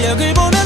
달력을 보면